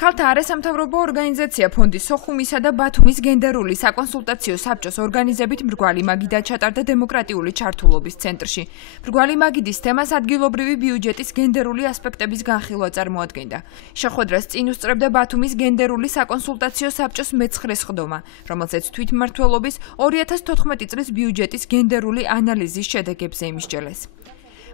ქალთა არასამთავრობო ორგანიზაცია ფონდი სოხუმისა და ბათუმის გენდერული საკონსულტაციო საბჭოს ორგანიზებით მრგვალი მაგიდა ჩატარდა დემოკრატიული ჩართულობის ცენტრში. მრგვალი მაგიდის თემას ადგილობრივი ბიუჯეტის გენდერული ასპექტების განხილვა წარმოადგენდა. შეხვედრას წინ უსწრებდა ბათუმის გენდერული საკონსულტაციო საბჭოს მე-9 სხდომა, რომელზეც თვითმმართველობის 2014 წლის ბიუჯეტის გენდერული ანალიზის შედეგებზე იმსჯელეს.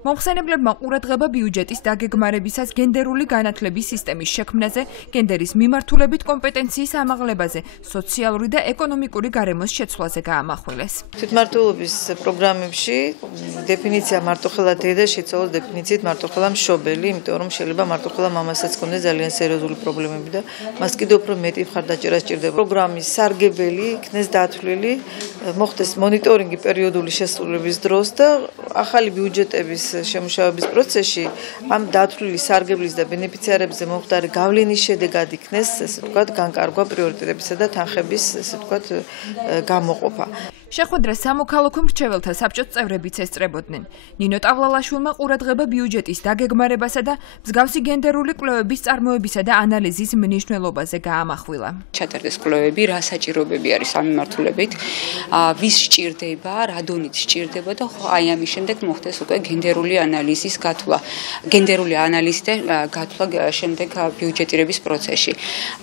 მომხსენებლებმა ყურადღება ბიუჯეტის დაგეგმარებისას გენდერული განათლების სისტემის შექმნაზე, გენდერის მიმართულებით კომპეტენციის ამაღლებაზე, სოციალური და ეკონომიკური გარემოს შეცვლაზე გაამახვილეს. თვითმმართველობის პროგრამებში დეფინიცია მარტოხელა დედა შეცვალოს დეფინიციით მარტოხელა მშობელი, იმიტომ რომ შეიძლება მარტოხელა მამასაც ჰქონდეს ძალიან სერიოზული პრობლემები და მას კიდევ უფრო მეტი მხარდაჭერა სჭირდება. პროგრამის სარგებელი იქნეს დათვლილი, მოხდეს მონიტორინგი პერიოდული შესრულების დროს და ახალი ბიუჯეტების შემუშავების პროცესში ამ დათვლილი სარგებლის და ბენეფიციარებზე მომხდარი გავლენის შედეგად იქნეს, ესე ვთქვათ, განკარგვა პრიორიტეტებისა და თანხების, ესე ვთქვათ, გამოყოფა. შეხვედრას სამოქალაქო მრჩეველთა საბჭოს წევრებიც ესწრებოდნენ. ნინო ტავლალაშვილმა ყურადღება ბიუჯეტის დაგეგმარებასა და მსგავსი გენდერული კვლევების წარმოებისა და ანალიზის მნიშვნელობაზე გაამახვილა. ჩატარდეს კვლევები, რა საჭიროებები არის ამ მიმართულებით, ვის სჭირდება, რა დონით სჭირდება და აი ამის შემდეგ მოხდეს უკვე გენდერული ანალიზის გათვლა, გენდერული ანალიზი და გათვლა შემდეგ ბიუჯეტირების პროცესში.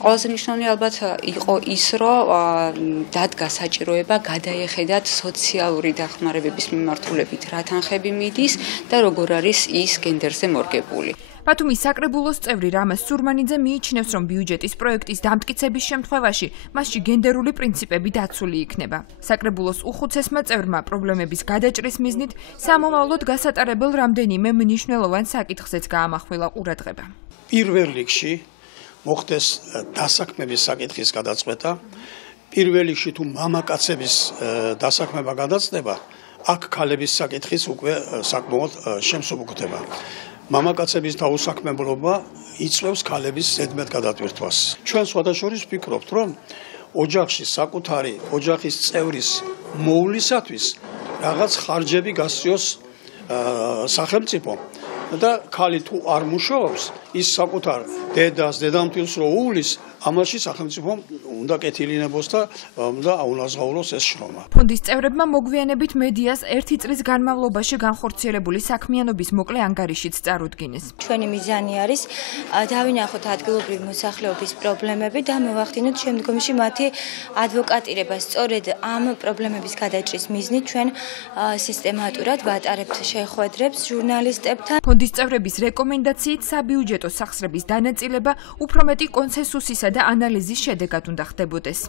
ყველაზე მნიშვნელოვანი ალბათ იყო ის, რომ დადგა საჭიროება გადაეხედათ სოციალური დახმარებების მიმართულებით რა თანხები მიდის და როგორ არის ის გენდერზე მორგებული. ბათუმის საკრებულოს წევრი რამაზ სურმანიძე მიიჩნევს, რომ ბიუჯეტის პროექტის დამტკიცების შემთხვევაში მასში გენდერული პრინციპები დაცული იქნება. საკრებულოს უხუცესმა წევრმა პრობლემების გადაჭრის მიზნით სამომავლოდ გასატარებელ რამდენიმე მნიშვნელოვან საკითხზეც გაამახვილა ყურადღება. პირველ რიგში მოხდეს დასაქმების საკითხის გადაწყვეტა. პირველ რიგში თუ მამაკაცების დასაქმება გადაწყვეტა, აქ ქალების საკითხის უკვე საკმაოდ შემსუბუქდება. მამაკაცების დაუსაქმებლობა იწვევს ქალების ზედმეტ გადატვირთვას. ჩვენ სხვადასხვა ვფიქრობთ, რომ ოჯახში საკუთარი ოჯახის წევრის მოვლისათვის რაღაც ხარჯები გასწიოს სახელმწიფომ და ქალი თუ არ მუშაობს, ის საკუთარ დედას, დედამთილს რო უვლის, ამაში სახელმწიფომ უნდა კეთილინებოს და უნდა აუნაზღაუროს ეს შრომა. ფონდის წევრებმა მოგვიანებით მედიას 1 წლის განმავლობაში განხორციელებული საქმიანობის მოკლე ანგარიშიც წარუდგინეს. ჩვენი მიზანი არის დავინახოთ ადგილობრივი მოსახლეობის პრობლემები და მოვახდინოთ შემდგომში მათი ადვოკატირება. სწორედ ამ პრობლემების გადაჭრის მიზნით ჩვენ სისტემატურად ვატარებთ შეხვედრებს ჟურნალისტებთან. ფონდის წევრების რეკომენდაციით საბიუჯეტო სახსრების დანაწილება უფრო მეტი კონსენსუსისა და ანალიზის შედეგად უნდა ხდებოდეს.